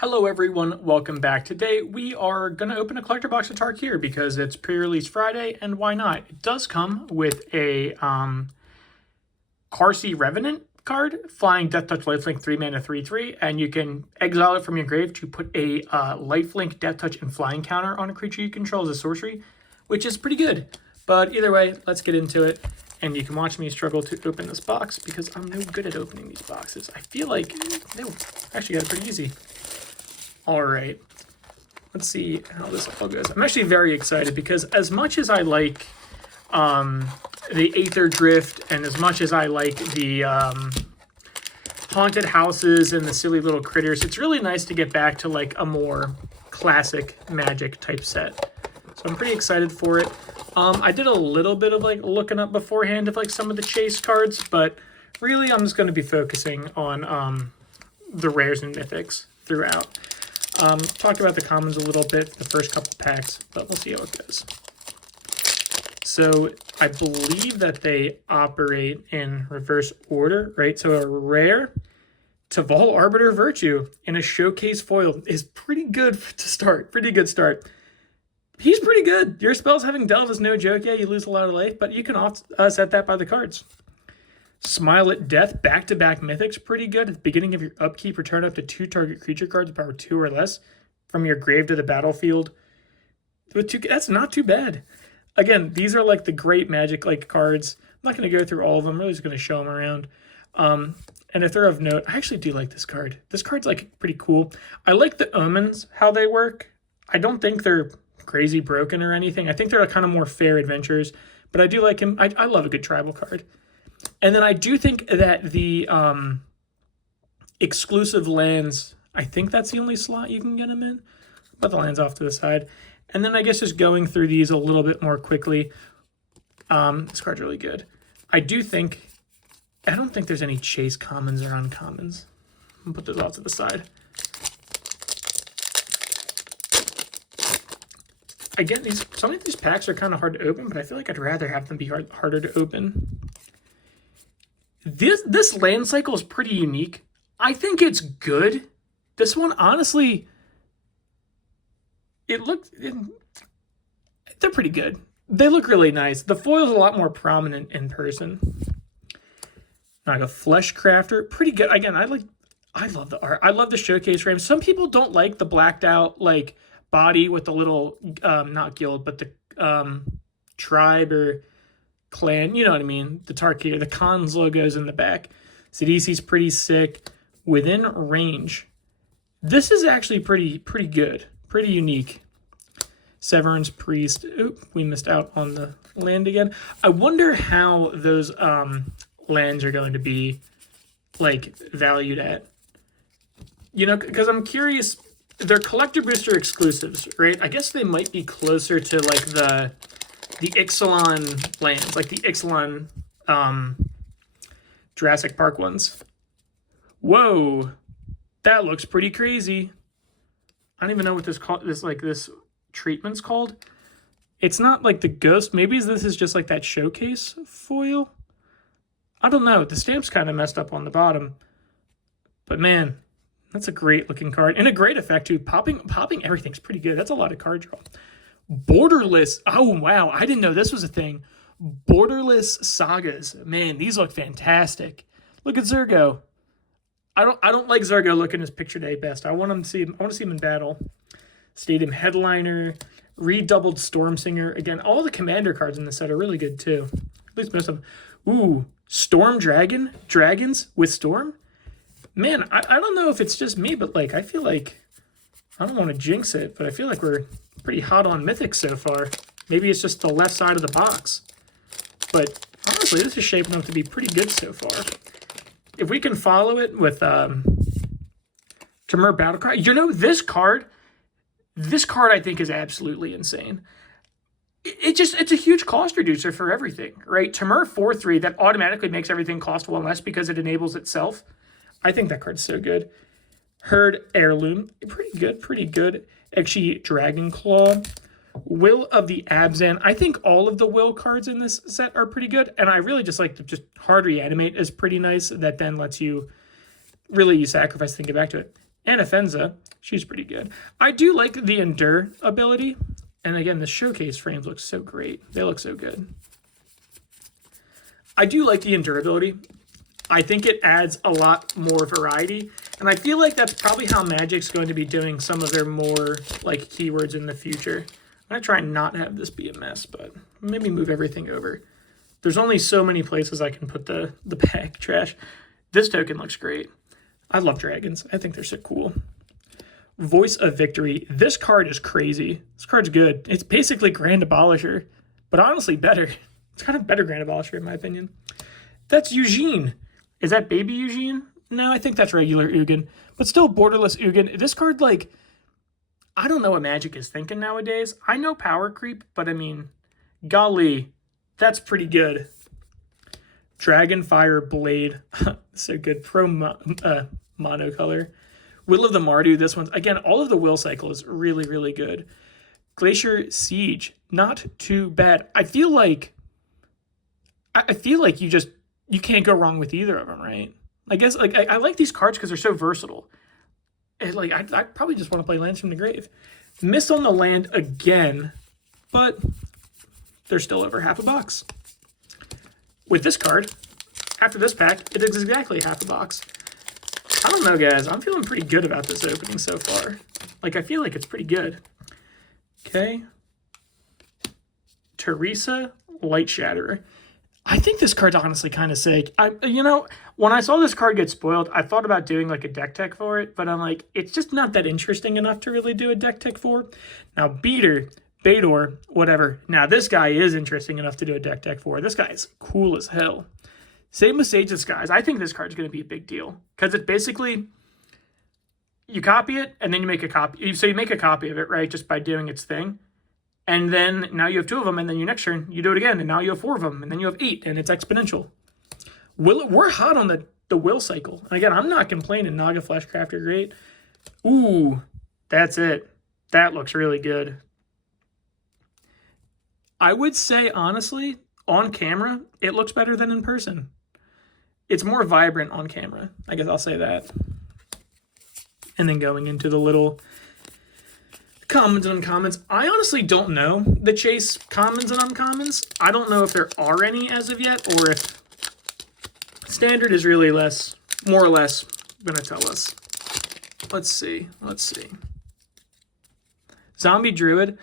Hello everyone, welcome back. Today we are going to open a collector box of Tarkir because it's pre-release Friday, and why not? It does come with a Karsi Revenant card, flying Death Touch Lifelink 3 mana 3/3, and you can exile it from your grave to put a Lifelink, Death Touch, and flying counter on a creature you control as a sorcery, which is pretty good. But either way, let's get into it. And you can watch me struggle to open this box because I'm no good at opening these boxes. I feel like they actually got it pretty easy. All right, let's see how this all goes. I'm actually very excited because as much as I like the Aether Drift and as much as I like the haunted houses and the silly little critters, it's really nice to get back to like a more classic Magic type set. So I'm pretty excited for it. I did a little bit of like looking up beforehand of like some of the chase cards, but really I'm just going to be focusing on the rares and mythics throughout. Talked about the commons a little bit, the first couple packs, but we'll see how it goes. So I believe that they operate in reverse order, right? So a rare Taval Arbiter Virtue in a showcase foil is pretty good to start. Pretty good start. He's pretty good. Your spells having Delve is no joke. Yeah, you lose a lot of life, but you can offset that by the cards. Smile at Death, back-to-back mythics, pretty good. At the beginning of your upkeep, return up to 2 target creature cards, power 2 or less, from your grave to the battlefield. That's not too bad. Again, these are like the great Magic like cards. I'm not going to go through all of them. I'm really just going to show them around. And if they're of note, I actually do like this card. This card's like pretty cool. I like the omens, how they work. I don't think they're crazy broken or anything. I think they're kind of more fair adventures, but I do like him. I love a good tribal card. And then I do think that the exclusive lands, I think that's the only slot you can get them in. Put the lands off to the side. And then I guess just going through these a little bit more quickly. This card's really good. I don't think there's any chase commons or uncommons. I'll put those off to the side. Again, some of these packs are kind of hard to open, but I feel like I'd rather have them be harder to open. This land cycle is pretty unique. I think it's good. This one, honestly, they're pretty good. They look really nice. The foil's a lot more prominent in person. Like a Flesh Crafter, pretty good. Again, I love the art. I love the showcase frame. Some people don't like the blacked out like body with the little not guild, but the tribe or clan, you know what I mean, the Tarkir, the Khans logos in the back. Sidisi's pretty sick. Within range, this is actually pretty good, pretty unique. Severance Priest. Oop, we missed out on the land again. I wonder how those lands are going to be like valued at, you know, because I'm curious. They're collector booster exclusives, right? I guess they might be closer to like the Ixalan lands, like the Ixalan Jurassic Park ones. Whoa, that looks pretty crazy. I don't even know what this treatment's called. It's not like the ghost. Maybe this is just like that showcase foil. I don't know. The stamp's kind of messed up on the bottom, but man, that's a great looking card and a great effect too. Popping everything's pretty good. That's a lot of card draw. Borderless. Oh, wow. I didn't know this was a thing. Borderless Sagas. Man, these look fantastic. Look at Zurgo. I don't like Zurgo looking his picture day best. I want to see him in battle. Stadium Headliner. Redoubled Stormsinger. Again, all the commander cards in this set are really good too. At least most of them. Ooh, Storm Dragon. Dragons with Storm. Man, I don't know if it's just me, but like I feel like, I don't want to jinx it, but I feel like we're pretty hot on mythics so far. Maybe it's just the left side of the box. But honestly, this is shaping up to be pretty good so far. If we can follow it with Temur Battlecry, you know, this card I think is absolutely insane. It's a huge cost reducer for everything, right? Temur 4/3, that automatically makes everything cost 1 less because it enables itself. I think that card's so good. Herd Heirloom, pretty good. Actually, Dragon Claw. Will of the Abzan. I think all of the Will cards in this set are pretty good, and I really just like Hard Reanimate is pretty nice. That then lets you, really you sacrifice to get back to it. And Offenza, she's pretty good. I do like the Endure ability. And again, the showcase frames look so great. They look so good. I do like the endurability. I think it adds a lot more variety. And I feel like that's probably how Magic's going to be doing some of their more like keywords in the future. I'm going to try and not have this be a mess, but maybe move everything over. There's only so many places I can put the bag trash. This token looks great. I love dragons. I think they're so cool. Voice of Victory. This card is crazy. This card's good. It's basically Grand Abolisher, but honestly better. It's kind of better Grand Abolisher in my opinion. That's Eugene. Is that baby Eugene? No, I think that's regular Ugin, but still borderless Ugin. This card, like, I don't know what Magic is thinking nowadays. I know power creep, but I mean, golly, that's pretty good. Dragonfire Blade. So good. Pro monocolor. Will of the Mardu, this one's, again, all of the will cycle is really, really good. Glacier Siege, not too bad. I feel like you can't go wrong with either of them, right? I guess, like, I like these cards because they're so versatile. And, like, I probably just want to play Lands from the Grave. Miss on the Land again, but they're still over $50. With this card, after this pack, it is exactly $50. I don't know, guys. I'm feeling pretty good about this opening so far. Like, I feel like it's pretty good. Okay. Teresa, Light Shatterer. I think this card's honestly kind of sick. You know, when I saw this card get spoiled, I thought about doing like a deck tech for it, but I'm like, it's just not that interesting enough to really do a deck tech for. Now, Bator, whatever. Now, this guy is interesting enough to do a deck tech for. This guy is cool as hell. Same with Sage Disguise. I think this card's going to be a big deal because it's basically you copy it and then you make a copy. So you make a copy of it, right, just by doing its thing. And then now you have 2 of them, and then your next turn you do it again, and now you have 4 of them, and then you have 8, and it's exponential. We're hot on the will cycle. And again, I'm not complaining. Naga Fleshcrafter, great. Ooh, that's it. That looks really good. I would say, honestly, on camera, it looks better than in person. It's more vibrant on camera. I guess I'll say that. And then going into the little commons and uncommons. I honestly don't know the Chase commons and uncommons. I don't know if there are any as of yet, or if standard is really more or less going to tell us. Let's see. Zombie Druid.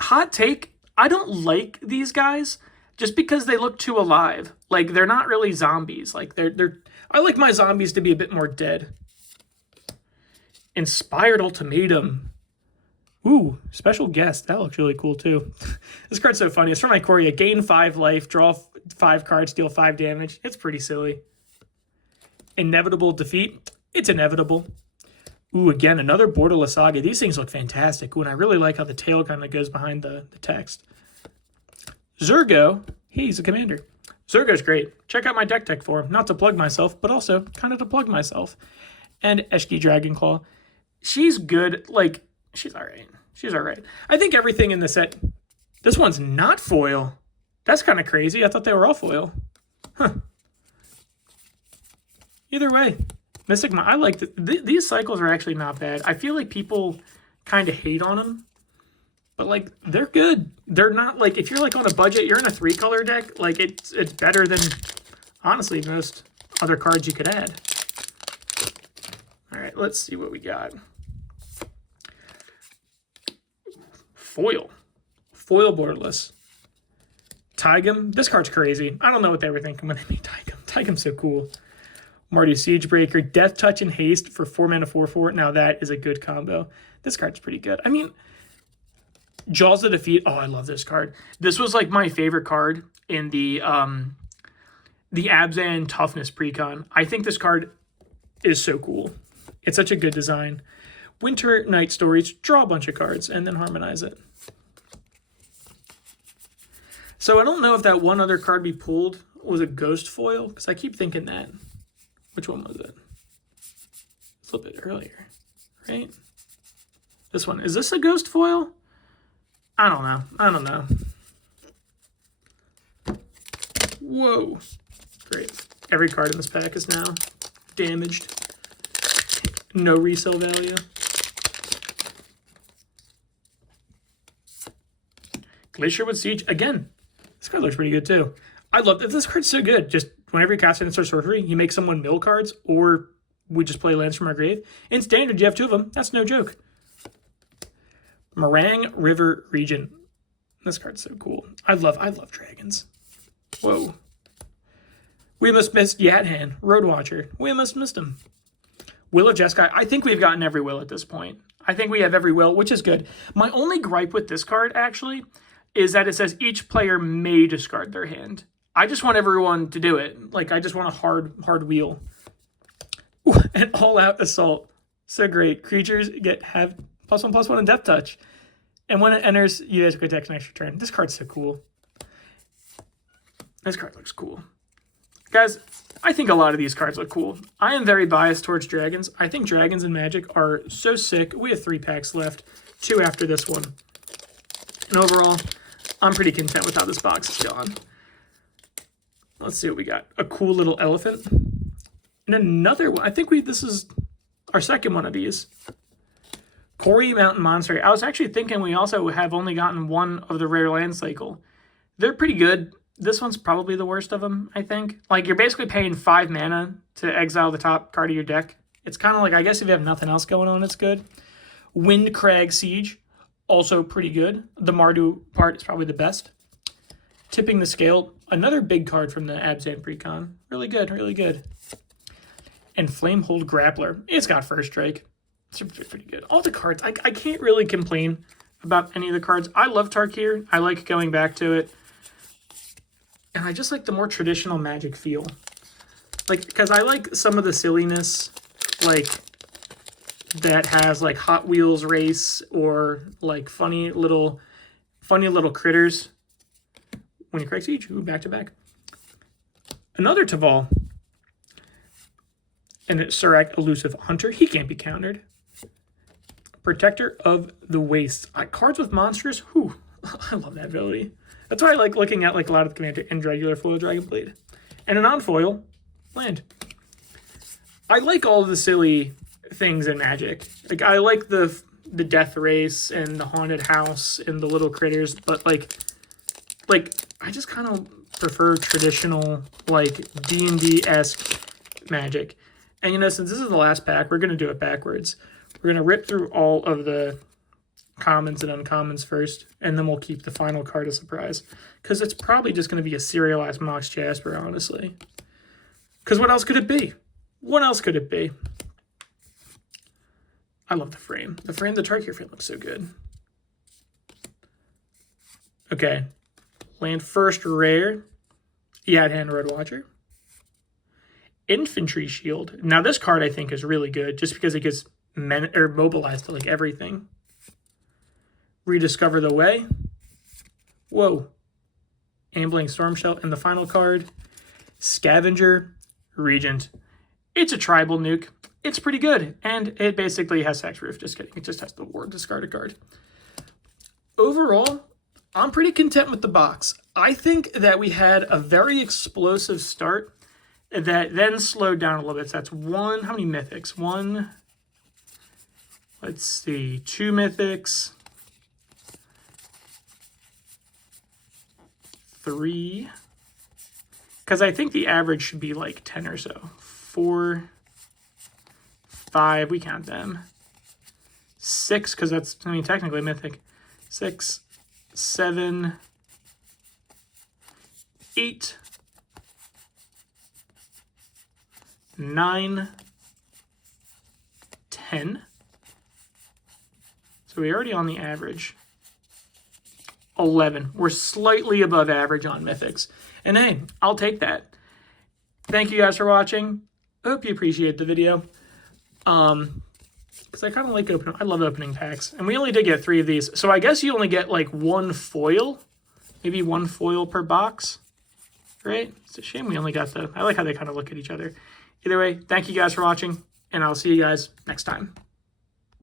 Hot take, I don't like these guys just because they look too alive. Like, they're not really zombies. Like, I like my zombies to be a bit more dead. Inspired Ultimatum. Ooh, special guest. That looks really cool, too. This card's so funny. It's from Ikoria. Gain 5 life, draw 5 cards, deal 5 damage. It's pretty silly. Inevitable Defeat. It's inevitable. Ooh, again, another Borderless Saga. These things look fantastic. Ooh, and I really like how the tail kind of goes behind the text. Zurgo. He's a commander. Zurgo's great. Check out my deck tech for him. Not to plug myself, but also kind of to plug myself. And Eshki Dragonclaw. She's good. Like, she's all right. She's all right. I think everything in the set... This one's not foil. That's kind of crazy. I thought they were all foil. Huh. Either way. Mystic... I like... These cycles are actually not bad. I feel like people kind of hate on them. But, like, they're good. They're not, like... If you're, like, on a budget, you're in a 3-color deck, like, it's better than, honestly, most other cards you could add. All right, let's see what we got. Foil borderless. Tigum. This card's crazy. I don't know what they were thinking when they made Tigum. Tigum's so cool. Mardu Siegebreaker. Death Touch and Haste for 4 mana 4/4. Now that is a good combo. This card's pretty good. I mean, Jaws of Defeat. Oh, I love this card. This was like my favorite card in the Abzan Toughness Precon. I think this card is so cool. It's such a good design. Winter Night Stories. Draw a bunch of cards and then harmonize it. So I don't know if that one other card we pulled was a ghost foil, because I keep thinking that. Which one was it? It's a little bit earlier, right? This one. Is this a ghost foil? I don't know. Whoa. Great. Every card in this pack is now damaged. No resale value. Glacierwood Siege. Again, this card looks pretty good too. I love that. This card's so good. Just whenever you cast it into sorcery, you make someone mill cards, or we just play lands from our grave. In standard, you have 2 of them. That's no joke. Meringue River Region. This card's so cool. I love dragons. Whoa. We must miss Yadhan, Roadwatcher. We must missed him. Will of Jeskai. I think we've gotten every will at this point. I think we have every will, which is good. My only gripe with this card, actually, is that it says each player may discard their hand. I just want everyone to do it. Like, I just want a hard wheel. Ooh, an all-out assault. So great. Creatures have +1/+1 and Death Touch. And when it enters, you guys can take an extra turn. This card's so cool. This card looks cool. Guys, I think a lot of these cards look cool. I am very biased towards dragons. I think dragons and Magic are so sick. We have 3 packs left, 2 after this one. And overall, I'm pretty content with how this box is going. Let's see what we got. A cool little elephant. And another one. I think this is our second one of these. Corey Mountain Monastery. I was actually thinking we also have only gotten one of the rare land cycle. They're pretty good. This one's probably the worst of them, I think. Like, you're basically paying 5 mana to exile the top card of your deck. It's kind of like, I guess if you have nothing else going on, it's good. Windcrag Siege, also pretty good. The Mardu part is probably the best. Tipping the Scale, another big card from the Abzan Precon. Really good, really good. And Flamehold Grappler. It's got First Strike. It's pretty good. All the cards, I can't really complain about any of the cards. I love Tarkir. I like going back to it. And I just like the more traditional Magic feel. Like, because I like some of the silliness, like, that has, like, Hot Wheels race or, like, funny little critters. When you crack Siege, ooh, back to back. Another Taval. And it's Surak Elusive Hunter. He can't be countered. Protector of the Waste. Cards with monsters. Whew. I love that ability. That's why I like looking at, like, a lot of the Commander and regular foil Dragonblade. And a non-foil land. I like all the silly things in Magic. Like, I like the Death Race and the Haunted House and the little critters, but like I just kind of prefer traditional, like, D&D-esque Magic. And, you know, since this is the last pack, we're going to do it backwards. We're going to rip through all of the commons and uncommons first, and then we'll keep the final card a surprise. Because it's probably just going to be a serialized Mox Jasper, honestly. Because what else could it be? What else could it be? I love the frame. The Tarkir frame looks so good. Okay. Land first rare. Yadhan Roadwatcher. Infantry Shield. Now this card I think is really good just because it gets mobilized to, like, everything. Rediscover the Way. Whoa. Ambling Stormshell. And the final card, Scavenger Regent. It's a tribal nuke. It's pretty good. And it basically has Hexproof. Just kidding. It just has the ward discard a card. Overall, I'm pretty content with the box. I think that we had a very explosive start that then slowed down a little bit. So that's one. How many mythics? One. Let's see. 2 mythics. 3, because I think the average should be like 10 or so. 4, 5, we count them. 6, because that's, I mean, technically mythic. 6, 7, 8, 9, 10. So we're already on the average. 11. We're slightly above average on mythics. And hey, I'll take that. Thank you guys for watching. I hope you appreciate the video. Because I kind of like I love opening packs. And we only did get 3 of these. So I guess you only get like 1 foil. Maybe 1 foil per box. Right? It's a shame we only got I like how they kind of look at each other. Either way, thank you guys for watching. And I'll see you guys next time.